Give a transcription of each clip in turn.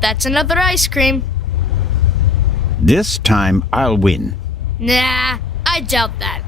That's another ice cream. This time I'll win. Nah, I doubt that.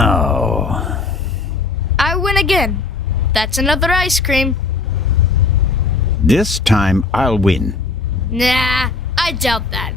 Oh. I win again. That's another ice cream. This time I'll win. Nah, I doubt that.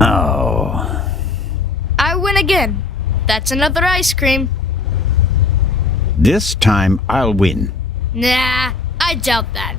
Oh. I win again. That's another ice cream. This time I'll win. Nah, I doubt that.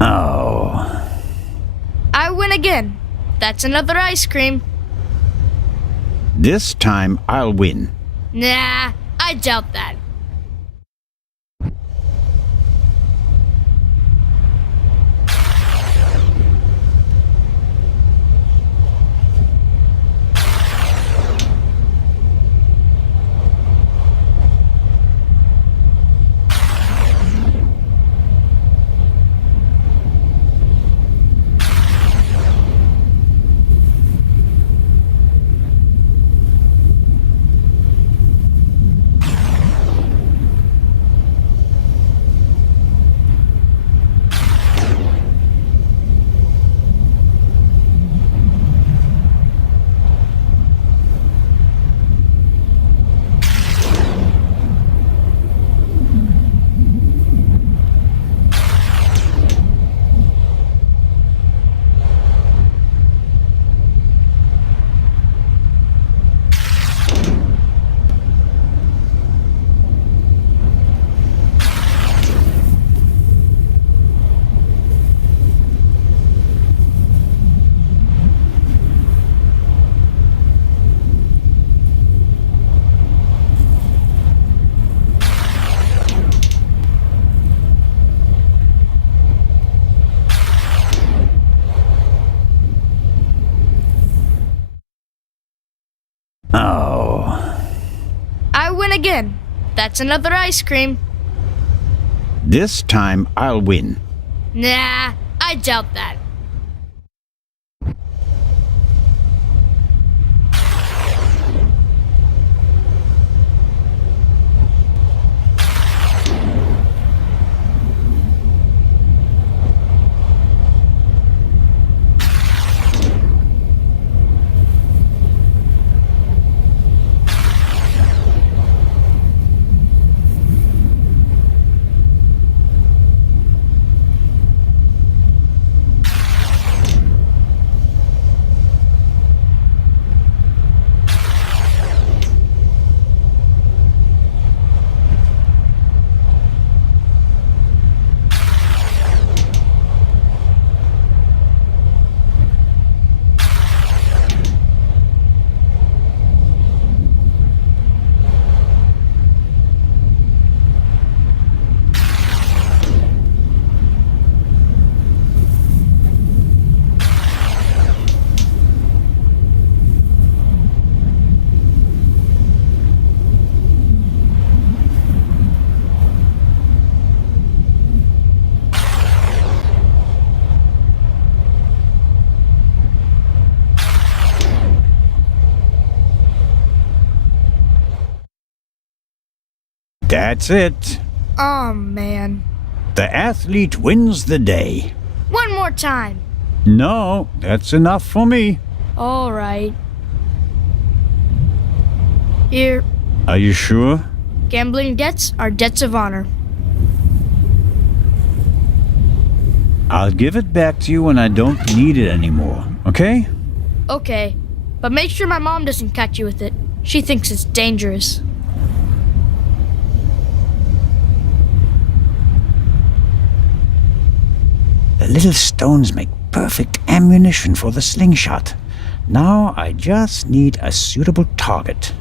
Oh. I win again. That's another ice cream. This time I'll win. Nah, I doubt that. again. That's another ice cream. This time I'll win. Nah, I doubt that. That's it. Oh, man. The athlete wins the day. One more time. No, that's enough for me. All right. Here, Are you sure? gambling debts are debts of honor. I'll give it back to you when I don't need it anymore, okay? Okay, but make sure my mom doesn't catch you with it. She thinks it's dangerous. The little stones make perfect ammunition for the slingshot. Now I just need a suitable target.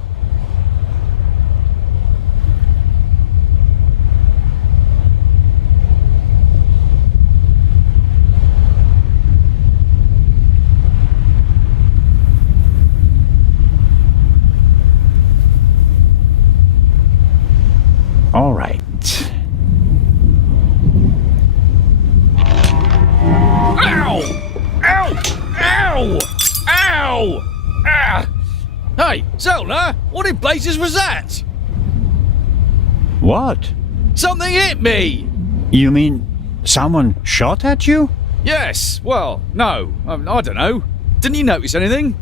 All right. Ow! Ow! Ow! Ow! Ah! Hey, Zola, what in blazes was that? What? Something hit me! You mean someone shot at you? Yes, well, no, I don't know. Didn't you notice anything?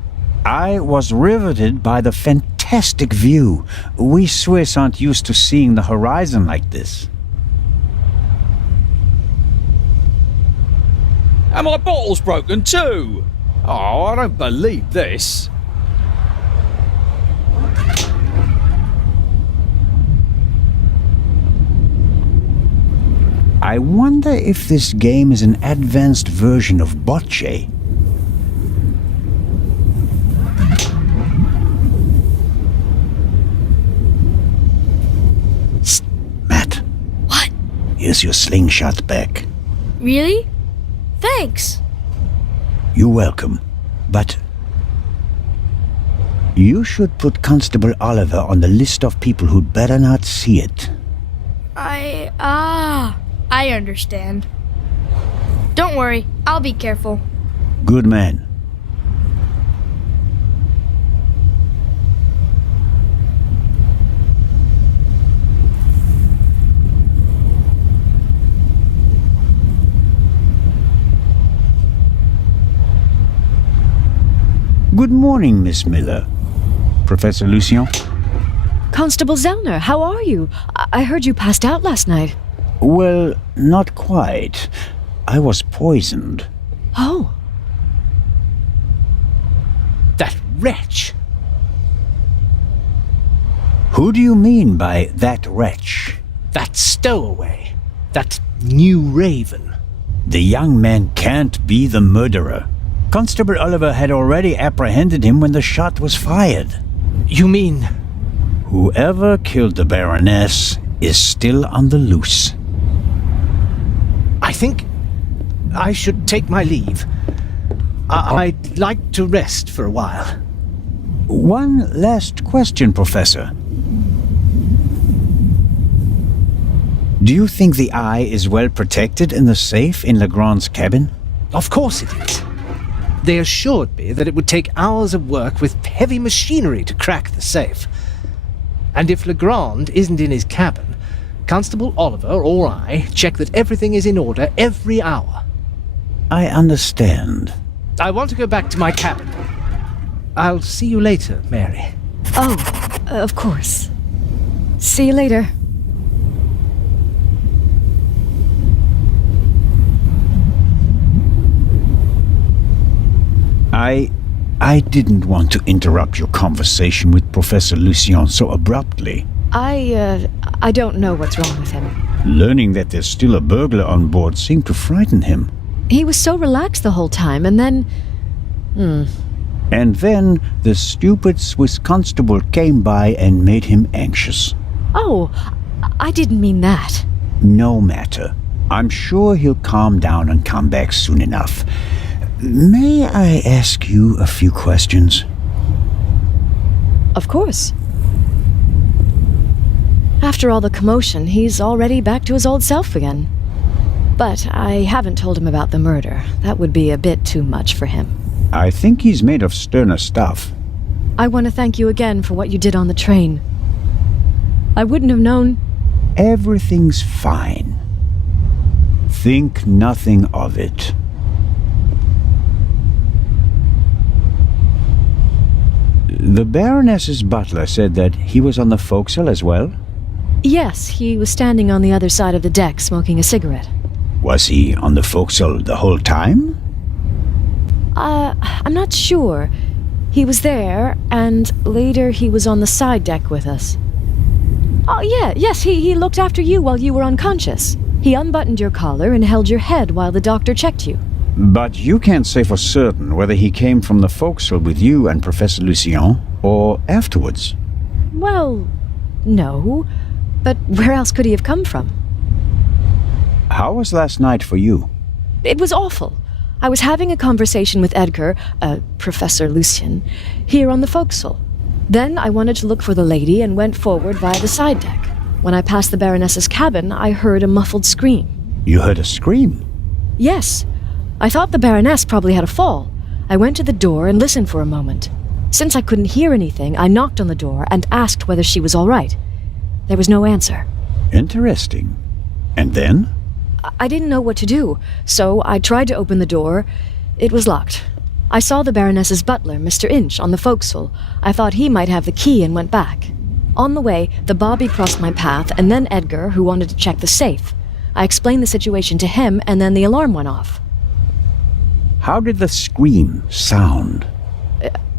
I was riveted by the fantastic view. We Swiss aren't used to seeing the horizon like this. And my bottle's broken too! Oh, I don't believe this. I wonder if this game is an advanced version of bocce. Psst, Matt. What? Here's your slingshot back. Really? Thanks. You're welcome. But you should put Constable Oliver on the list of people who'd better not see it. I understand. Don't worry, I'll be careful. Good man. Good morning, Miss Miller. Professor Lucien? Constable Zellner, how are you? I heard you passed out last night. Well, not quite. I was poisoned. Oh, That wretch! Who do you mean by that wretch? That stowaway. That new raven. The young man can't be the murderer. Constable Oliver had already apprehended him when the shot was fired. You mean... Whoever killed the Baroness is still on the loose. I think I should take my leave. I'd like to rest for a while. One last question, Professor. Do you think the eye is well protected in the safe in Legrand's cabin? Of course it is. They assured me that it would take hours of work with heavy machinery to crack the safe. And if Legrand isn't in his cabin, Constable Oliver or I check that everything is in order every hour. I understand. I want to go back to my cabin. I'll see you later, Mary. Oh, of course. See you later. I didn't want to interrupt your conversation with Professor Lucien so abruptly. I don't know what's wrong with him. Learning that there's still a burglar on board seemed to frighten him. He was so relaxed the whole time, and then... And then the stupid Swiss constable came by and made him anxious. Oh, I didn't mean that. No matter. I'm sure he'll calm down and come back soon enough. May I ask you a few questions? Of course. After all the commotion, he's already back to his old self again. But I haven't told him about the murder. That would be a bit too much for him. I think he's made of sterner stuff. I want to thank you again for what you did on the train. I wouldn't have known... Everything's fine. Think nothing of it. The Baroness's butler said that he was on the forecastle as well? Yes, he was standing on the other side of the deck smoking a cigarette. Was he on the forecastle the whole time? I'm not sure. He was there, and later he was on the side deck with us. Oh, yes, he looked after you while you were unconscious. He unbuttoned your collar and held your head while the doctor checked you. But you can't say for certain whether he came from the forecastle with you and Professor Lucien, or afterwards. Well, no. But where else could he have come from? How was last night for you? It was awful. I was having a conversation with Edgar, Professor Lucien, here on the forecastle. Then I wanted to look for the lady and went forward via the side deck. When I passed the Baroness's cabin, I heard a muffled scream. You heard a scream? Yes. I thought the Baroness probably had a fall. I went to the door and listened for a moment. Since I couldn't hear anything, I knocked on the door and asked whether she was all right. There was no answer. Interesting. And then? I didn't know what to do, so I tried to open the door. It was locked. I saw the Baroness's butler, Mr. Inch, on the forecastle. I thought he might have the key and went back. On the way, the bobby crossed my path, and then Edgar, who wanted to check the safe. I explained the situation to him, and then the alarm went off. How did the scream sound?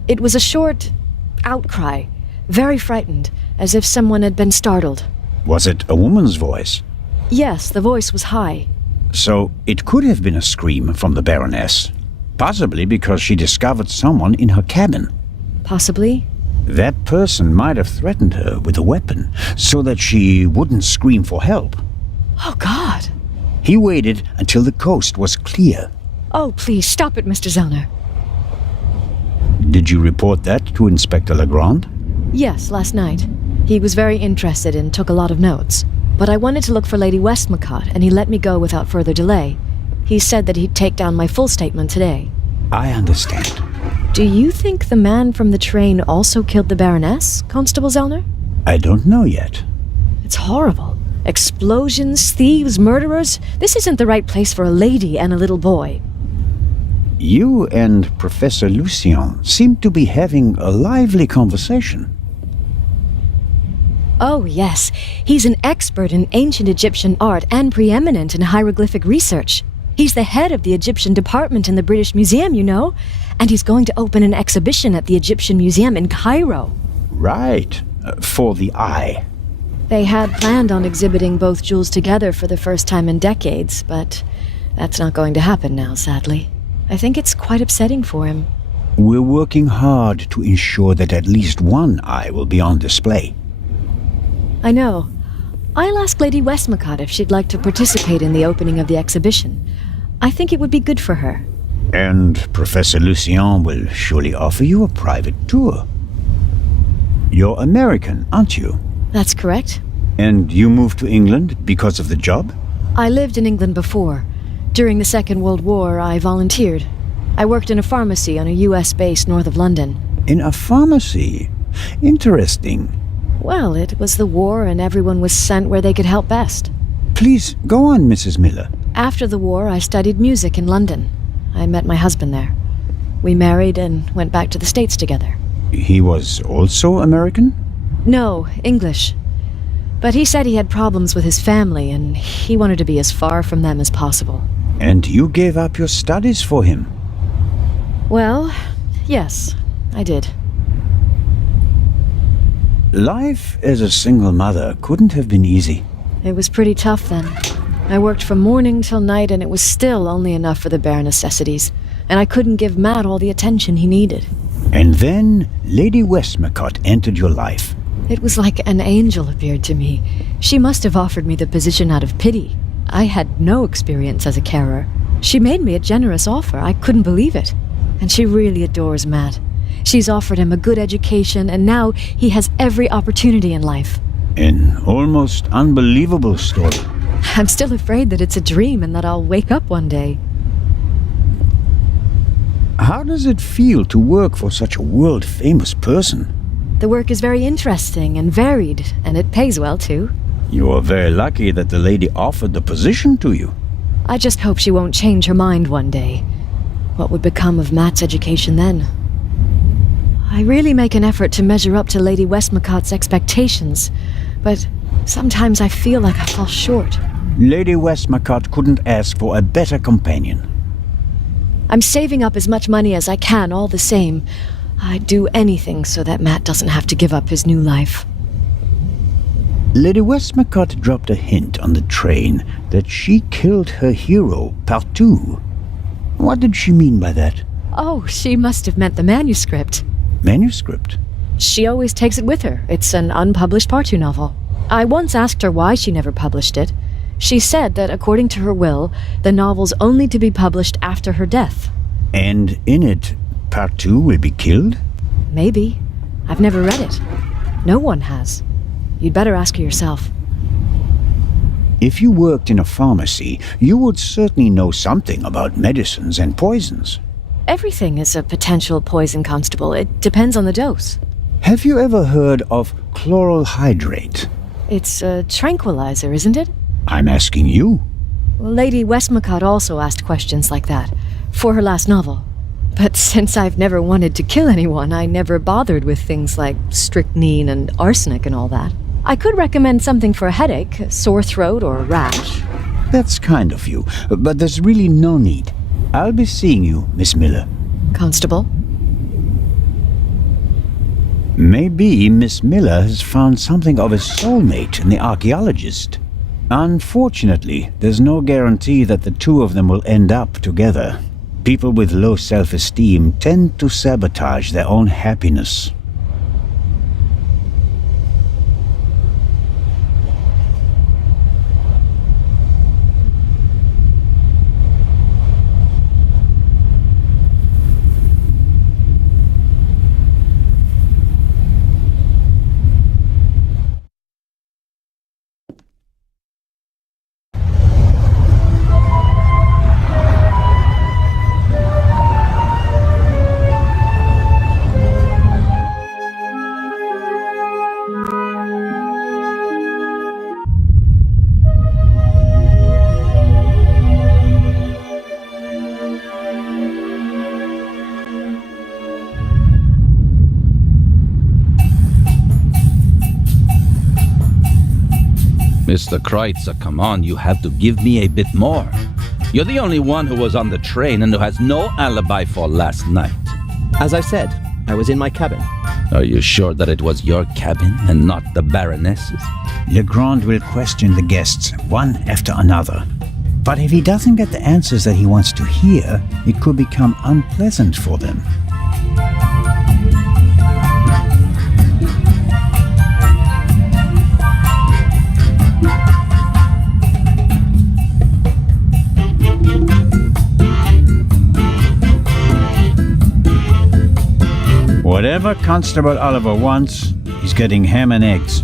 It was a short outcry, very frightened, as if someone had been startled. Was it a woman's voice? Yes, the voice was high. So it could have been a scream from the Baroness. Possibly because she discovered someone in her cabin. Possibly. That person might have threatened her with a weapon, so that she wouldn't scream for help. Oh, God. He waited until the coast was clear. Oh, please, stop it, Mr. Zellner. Did you report that to Inspector Legrand? Yes, last night. He was very interested and took a lot of notes. But I wanted to look for Lady Westmacott, and he let me go without further delay. He said that he'd take down my full statement today. I understand. Do you think the man from the train also killed the Baroness, Constable Zellner? I don't know yet. It's horrible. Explosions, thieves, murderers. This isn't the right place for a lady and a little boy. You and Professor Lucien seem to be having a lively conversation. Oh, yes. He's an expert in ancient Egyptian art and preeminent in hieroglyphic research. He's the head of the Egyptian department in the British Museum, you know. And he's going to open an exhibition at the Egyptian Museum in Cairo. Right. For the eye. They had planned on exhibiting both jewels together for the first time in decades, but that's not going to happen now, sadly. I think it's quite upsetting for him. We're working hard to ensure that at least one eye will be on display. I know. I'll ask Lady Westmacott if she'd like to participate in the opening of the exhibition. I think it would be good for her. And Professor Lucien will surely offer you a private tour. You're American, aren't you? That's correct. And you moved to England because of the job? I lived in England before. During the Second World War, I volunteered. I worked in a pharmacy on a US base north of London. In a pharmacy? Interesting. Well, it was the war and everyone was sent where they could help best. Please, go on, Mrs. Miller. After the war, I studied music in London. I met my husband there. We married and went back to the States together. He was also American? No, English. But he said he had problems with his family and he wanted to be as far from them as possible. And you gave up your studies for him? Well, yes, I did. Life as a single mother couldn't have been easy. It was pretty tough then. I worked from morning till night and it was still only enough for the bare necessities. And I couldn't give Matt all the attention he needed. And then Lady Westmacott entered your life. It was like an angel appeared to me. She must have offered me the position out of pity. I had no experience as a carer. She made me a generous offer. I couldn't believe it. And she really adores Matt. She's offered him a good education, and now he has every opportunity in life. An almost unbelievable story. I'm still afraid that it's a dream and that I'll wake up one day. How does it feel to work for such a world-famous person? The work is very interesting and varied, and it pays well, too. You are very lucky that the lady offered the position to you. I just hope she won't change her mind one day. What would become of Matt's education then? I really make an effort to measure up to Lady Westmacott's expectations, but sometimes I feel like I fall short. Lady Westmacott couldn't ask for a better companion. I'm saving up as much money as I can all the same. I'd do anything so that Matt doesn't have to give up his new life. Lady Westmacott dropped a hint on the train that she killed her hero, Partout. What did she mean by that? Oh, she must have meant the manuscript. Manuscript? She always takes it with her. It's an unpublished Partout novel. I once asked her why she never published it. She said that according to her will, the novel's only to be published after her death. And in it, Partout will be killed? Maybe. I've never read it. No one has. You'd better ask her yourself. If you worked in a pharmacy, you would certainly know something about medicines and poisons. Everything is a potential poison, Constable. It depends on the dose. Have you ever heard of chloral hydrate? It's a tranquilizer, isn't it? I'm asking you. Lady Westmacott also asked questions like that, for her last novel. But since I've never wanted to kill anyone, I never bothered with things like strychnine and arsenic and all that. I could recommend something for a headache, a sore throat, or a rash. That's kind of you, but there's really no need. I'll be seeing you, Miss Miller. Constable? Maybe Miss Miller has found something of a soulmate in the archaeologist. Unfortunately, there's no guarantee that the two of them will end up together. People with low self-esteem tend to sabotage their own happiness. Mr. Kreutzer, come on, you have to give me a bit more. You're the only one who was on the train and who has no alibi for last night. As I said, I was in my cabin. Are you sure that it was your cabin and not the Baroness's? Legrand will question the guests, one after another. But if he doesn't get the answers that he wants to hear, it could become unpleasant for them. Whatever Constable Oliver wants, he's getting ham and eggs.